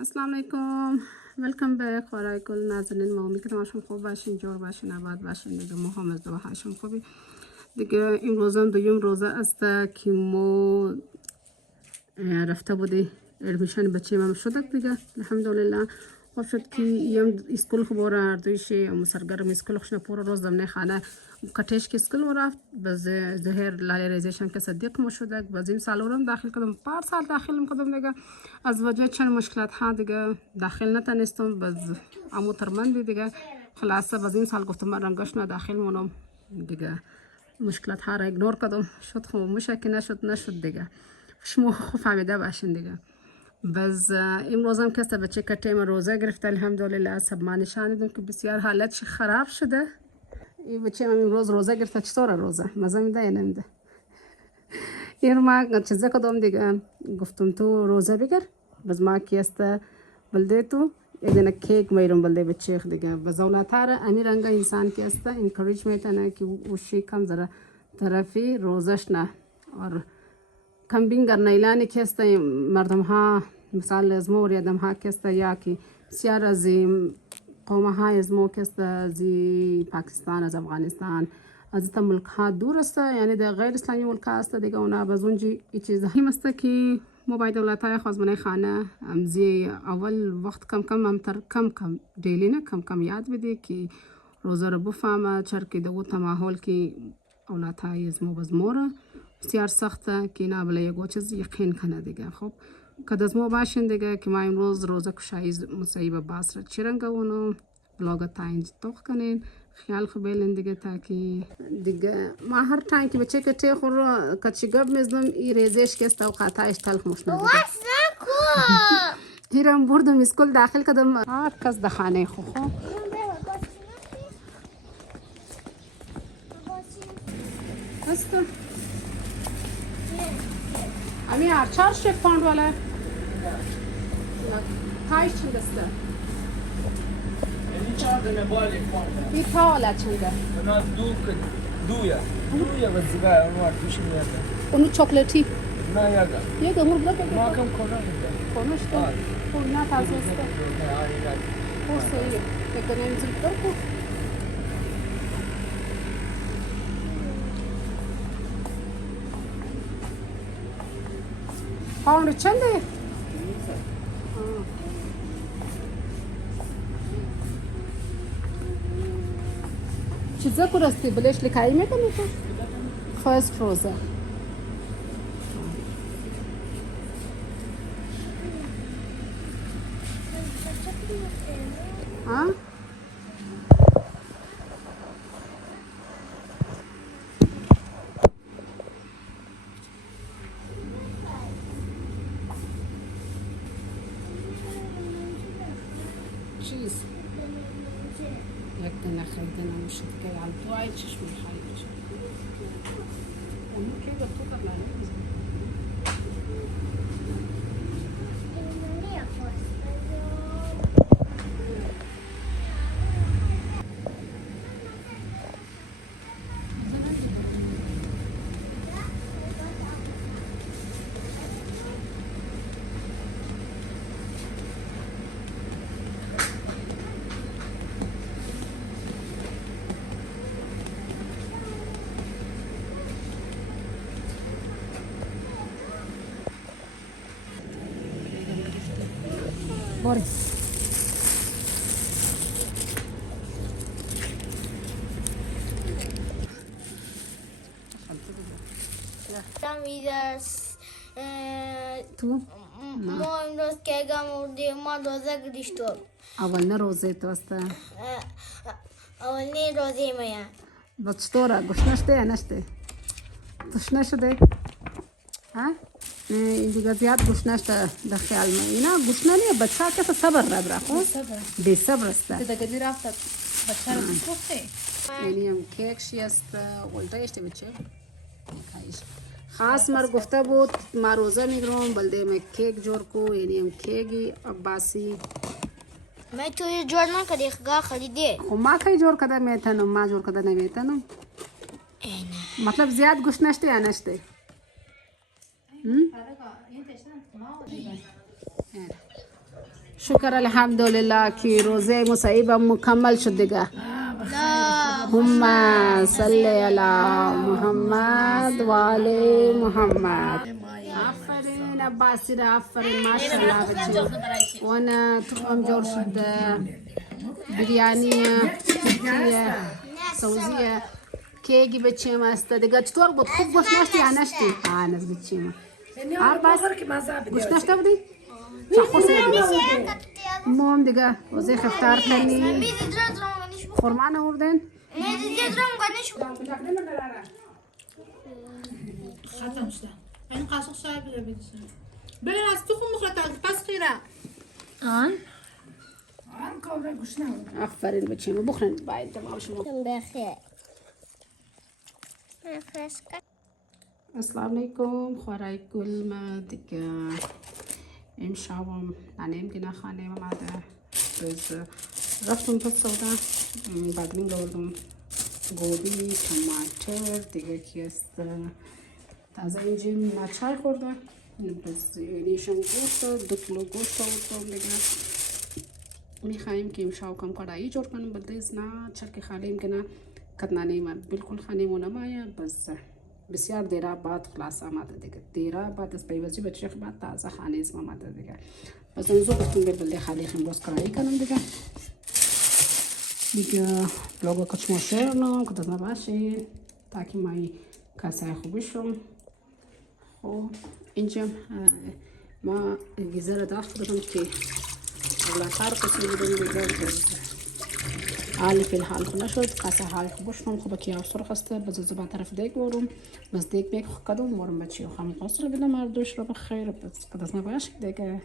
السلام علیکم، ویلکم بک. خوارای کل نازنین، ما امیدوارم تماشا خوب باشین، جور باشین، آباد باشین. دیگه ما هم از دعا هاشون خوبی. دیگه امروز هم دویم روزه است که ما رفته بودی ادمیشن بچه من شدک دیگه. الحمدلله خوب شد که یم اسکول خبر اردویشی مسرگرم اسکول خشن پور روز دم خانه کاتش که اسکول ورفت باز ظهر لاله ریزشم که صدیق ما شدک باز این سال ورم داخل کردم پار سال داخل کردم دیگه از وجه چند مشکلات ها دیگه داخل نتونستم باز امو ترمندی دیگه خلاصه باز این سال گفتم رنگش نه داخل مونم دیگه مشکلات ها را ایگنور کردم شد خاموشه که نشد دیگه شما خوب فهمیده باشین دیگه. باز امروز هم که بچه کتیم روزه گرفته الحمدلله سب ما نشان دیدم که بسیار حالتش خراب شده. این بچه من امروز روزه گرفته. چطوره روزه؟ مزه میده یا نمیده؟ این ما چیزا کدام دیگه گفتم تو روزه بگیر باز ما کیست بلده تو ایدن کیک میرم بلده بچه دیگه باز اولاتاره امی رنگ انسان کیست انکوریج میتونه که وشی کم ذره طرفی روزش نه اور کمبینگ کرنا اعلان کیست مردم ها مثال از مور یادم ها کیست یا کی بسیار از قوم های از مو کیست از پاکستان از افغانستان از تا ملک ها دور است یعنی در غیر اسلامی ملک است دیگه اونا بازونجی این چیز هایی است که موبایل دولت های خازمانه خانه امزی اول وقت کم دیلی نه کم یاد بده که روزه رو بفهمه چرکی دو تماحل که اولاد های از مو باز موره بسیار سخته که اینا بله یکو چیز یقین کنه دیگه. خب کد از ما باشین دیگه که ما امروز روزه کشایی مصیبه باس را چرنگه اونو بلاگ تا اینج توخ کنین خیال خوبیلین دیگه تا که دیگه ما هر تایم که بچه که تی خور کچی گب میزنم ای ریزش که است و قطعش تلخ مشنه دیگه هیرم بردم اسکول داخل کدم هر کس دخانه خو است امی چهار شک پاند والا تایش چند است یعنی چهار دنه بالی پاند این تا والا چنده انا دویا وزگاه اونو ارتوش میاده اونو چوکلتی نه یاگا یه امور بده ما کم کنم میده کنش تو خب نه تازه است خب سویه بکنیم زیر تو پاوند چنده؟ چیزا کرستی بلش لکایی میکنی تو؟ فرست روزه ها؟ چیز یک دنه خریدنم شد که علتوهای چشمی خرید شد اونو که به تو قبل نمیزن باری تو؟ ما امروز که گم ما روزه گرفتم اول نه روزه تو است اولنی روزه میا بس چطوره گوش نشده یا نشده؟ گوش نشده؟ ها؟ این دیگه زیاد گوش نشده در خیال من اینا گوش نمیه بچه ها که صبر را برا خود بی صبر است دیگه دی رفت بچه رو بخوخته یعنی هم کیکشی است ولده اشته بچه خاص مر گفته بود ما روزه میگرم بلده من کیک جور کو یعنی هم کیگی عباسی من توی جور نکردی خدا خریده خب ما که جور کده میتنم ما جور کده نمیتنم مطلب زیاد گوش نشته یا نشته شکر الحمدلله که روزه مصیبه مکمل شد دیگه. اللهم صل علی محمد و آل محمد. آفرین عباسی، آفرین ماشاءالله بچه. وانا تقوم جور شد بریانی سوزیه کیگی بچه ما است دیگه. چطور بود؟ خوب گوش نشتی یا نشتی؟ نز بچه ما عباس گوش نشته بودی؟ چه خوصه بود؟ مام دیگه وزی خفتار کنی خورما نوردن؟ ختم شده. این قاشق شاید بیده بیدیشن. بله از تو خون مخلطه پس خیره. آن کامرا گوش نمون. آفرین بچه ما بخورن باید تمام شما. بخیر. السلام علیکم خوارای گل. ما دیگه امشبم ننیم خانه اومده. بس رفتم تو سودا بادرنگ آوردم، گوبی، تماتر دیگه کی است تازه اینجا نچای خورده. بس نیشم گوشت 2 کیلو گوشت آوردم دیگه. میخوایم که امشب کم کڑایی جور کنم بلدیز نه چرک خالیم که نه کتنا نیمد بالکل خانه مونمایه. بس بسیار دیره بعد خلاص آمده دیگه. دیره بعد از پیوزی بچه بعد تازه خانه ازم آمده دیگه. بس اونجا گفتم به بلده خالی امروز کڑایی کنم دیگه. دیگه بلاگو کچ ماشر نه که دزنا باشه تا که مای کاسه خوبی شم. خب اینجا ما گیزه داخل دادم که اول کار کسی بودم دیگه. حالی فی الحال خونه شد کاسه حال خوب شدم. خوبه که سرخ است. بس زبان طرف دیگ برم بس دیگ بیگ کدوم برم بچه خواهم قصر بدم مردوش رو بخیر. بس کداس نباشه دیگه.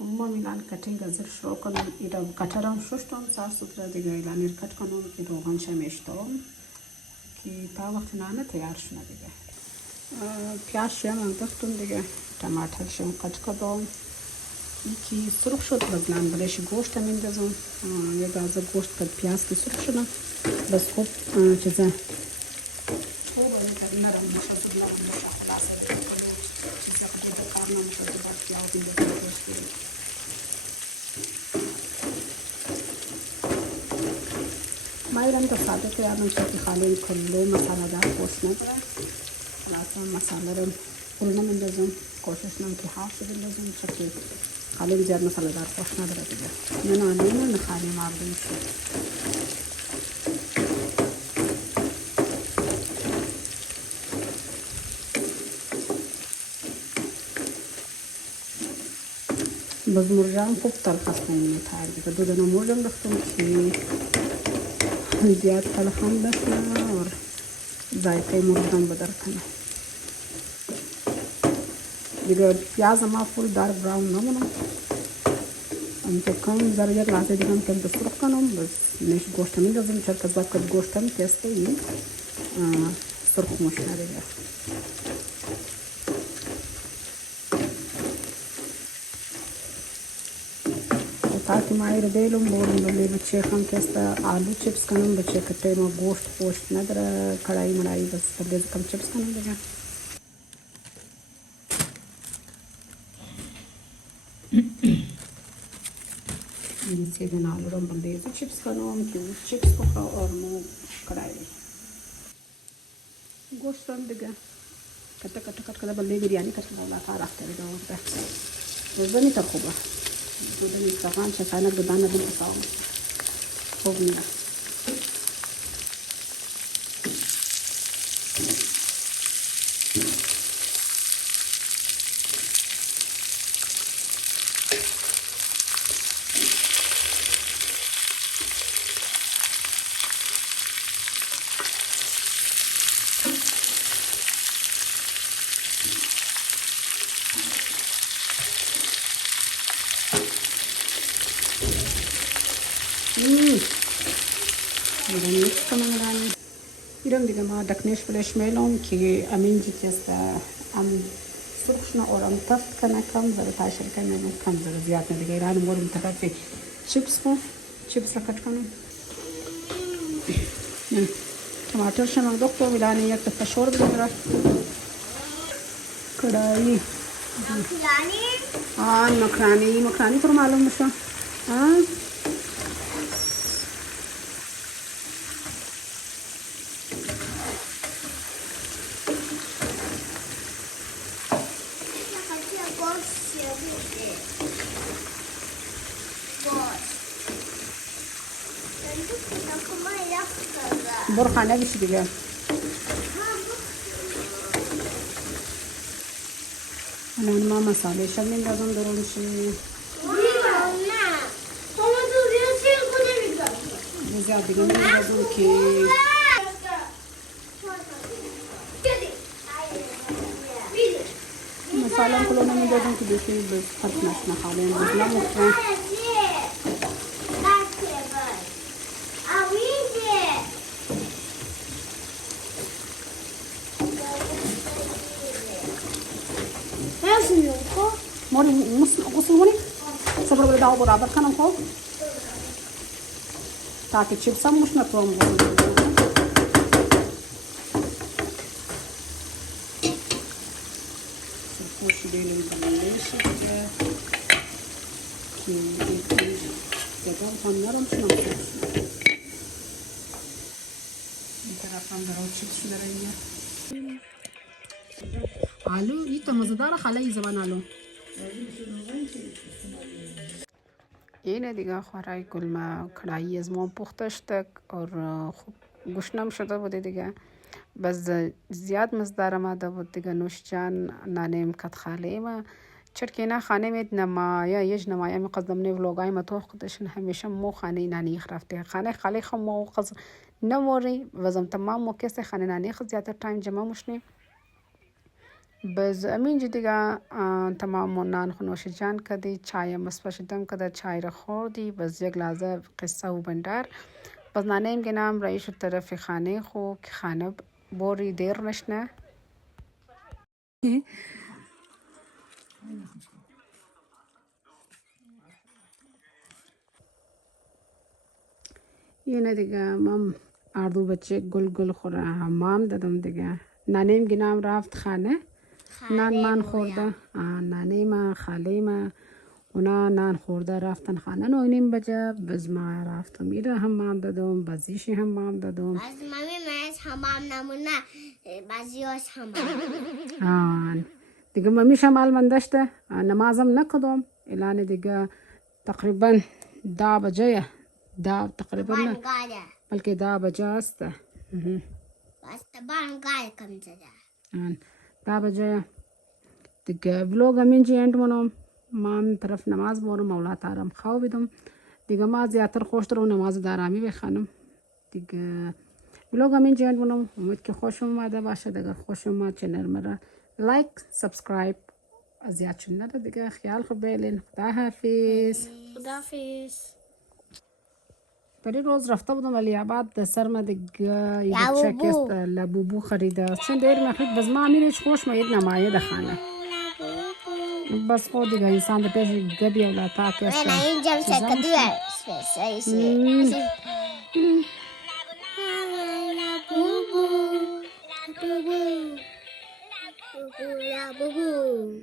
ما میلان کاتینگ ازش شروع کنم. ایران کاترام شستم صاف سوتره دیگه. ایرانی کات کنم که روغن شمیشتم که تا وقت نانه تیار شونه دیگه. پیاز شم انداختم دیگه. تماتر شم کات کردم. یکی سرخ شد بزنم بلش گوشت میندازم. یه گاز گوشت کد پیاز که سرخ شدم بس خوب چیزا خوب این نرم میشه نرم میشه خلاص چیزا که دیگه کار نمیشه بعد پیاز میندازم. ما ایران تو ساده کردم که خالی کلو مساله دار خوش نداره. خلاص مساله رو کل نمیندازم. کوشش نم که حاف شده بندازم چون خالی زیاد مساله دار خوش نداره دیگه. نه خالی مردم شد. باز مرجان خوب تلخ است نمیتار دیگه. 2 دانه مرجان داشتم که زیاد تلخ هم نشه و ذائقه مرجان بدر کنه دیگه. پیاز ما فول دارک براون نمونه. انتو کم ذره لازم دیگه کم بسرخ کنم. بس نیش گوشت میندازم چرا که بعد که گوشتم تسته این سرخ مشنه دیگه. تاکي ما ير ديلم بورم بلي بچه خم كستا آلو چپس کنم. بچه کته ما گوشت پوشت نداره کڑائی مڑائی بس بلي کم چپس کنم دیگه. این سیده نالو رو بلي چپس کنم که چپس بخوا اور مو کڑائی گوشتم دیگه. کته کته کته کته بلي بریانی کته بلا کار اخته دیگه. ورده روزنی تا خوبه. بدون استفان شفانه بدانه دل بساوم خوب میاد. میرم میکس کنم الان. میرم دیگه ما دکنش بلش میلم که امین جی است ام سرخشنا اور ام تفت کنه کم زره تاشر کنه کم زره زیاد نه دیگه. الان مورم طرف چیپس را کٹ کنم. टमाटर शनक दो को मिलाने एक दफा शोर बजा कढ़ाई مکرانی تو رو معلوم بشه برو خانه بشی دیگه الان ما مساله شب میندازم درو بشی زیاد دیگه میندازم که مساله کلو نمیندازم که دیگه به فرق نشنه خاله امروز نمختم موري غسل هوني صبر ولا دعوة برابر خانم خوب تاكي تشيبسا مش نطوم سبوشي ديني مكمليش كي تقام فنرم شنو ترى فندرو تشيبس درية آلو يتا مزدار خلي زبان آلو اینه دیگه خوراک کلمه کڑایی از ما پخته شد اور خوب گوشنم شده بوده دیگه بس زیاد مزدار آمده بود دیگه نوش جان نانیم کت خاله ما چرکینا خانه مید نمایا یج نمایا می قصدم نی ولاگای ما تو خودشون همیشه مو خانه نانی خرافته خانه خاله خم مو قص نموری وزم تمام مو کسی خانه نانی خود زیادتر تایم جمع مشنی بس امین جی دیگه تمام نان خنوش جان کدی چای مسپشدم کده چای را خوردی بس یک لحظه قصه و بندر بس نانیم گنام رئیس طرف خانه خو که خانه بوری دیر نشنه اینه دیگه مام اردو بچه گل خوره حمام دادم دیگه نانیم گنام رفت خانه نان من خورده نانیم خاله ما اونا نان خورده رفتن خانه 9 بجه بز ما رفتم ایره حمام دادم بازیشی حمام دادم از مامی من حمام نمونه بعضیاش حمام دیگه مامیش هم علم داشته نمازم نکدم الان دیگه تقریبا 10 بجه تقریبا نه بلکه 10 بجه است بس تبان قال کم زده 10 بجه دیگه بلوگ همینجی اند منم من طرف نماز برم مولا تارم خوابیدم دیگه ما زیادتر خوش دارم نماز درامی بخوانم دیگه بلوگ همینجی اند منم امید که خوش اومده باشه دیگه خوش اومد چنل مرا لایک سابسکرایب زیاد چنل دیگه خیال خوب بیلین خداحافظ پری روز رفته بودم ولی آباد در سر ما دیگه یک چکست لبوبو خریده چون دیر مخرید بز ما امیرش خوش ما یک نمایه دخانه بس خود دیگه انسان در پیش گبی اولا تاکی است من اینجا شکدوه لبوبو